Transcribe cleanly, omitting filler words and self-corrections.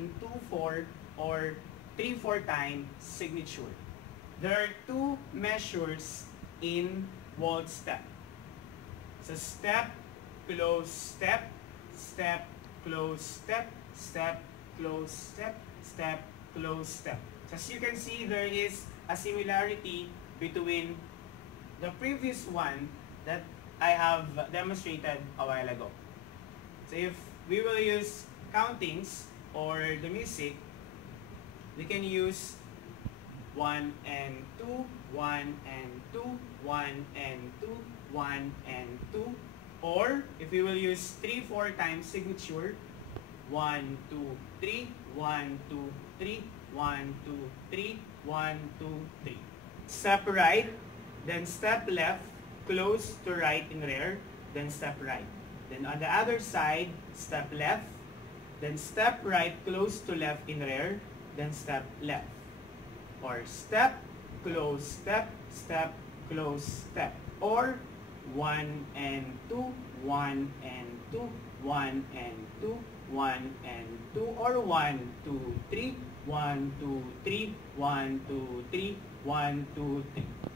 in 2-4 or 3-4 time signature. There are two measures in wall step. So step, close, step, step, close, step, step, close, step, step, close, step. So as you can see, there is a similarity between the previous one that I have demonstrated a while ago. So if we will use countings or the music, we can use 1 and 2, 1 and 2, 1 and 2, 1 and 2. Or if we will use 3-4 times signature, 1, 2, 3, 1, 2, 3, 1, 2, 3, 1, 2, 3. Step right, then step left, close to right in rear, then step right. Then on the other side, step left, then step right, close to left in rear, then step left. Or step, close, step, step, close, step. Or 1 and 2, 1 and 2, 1 and 2, 1 and 2. Or 1, 2, 3, 1, 2, 3, 1, 2, 3, 1, 2, 3.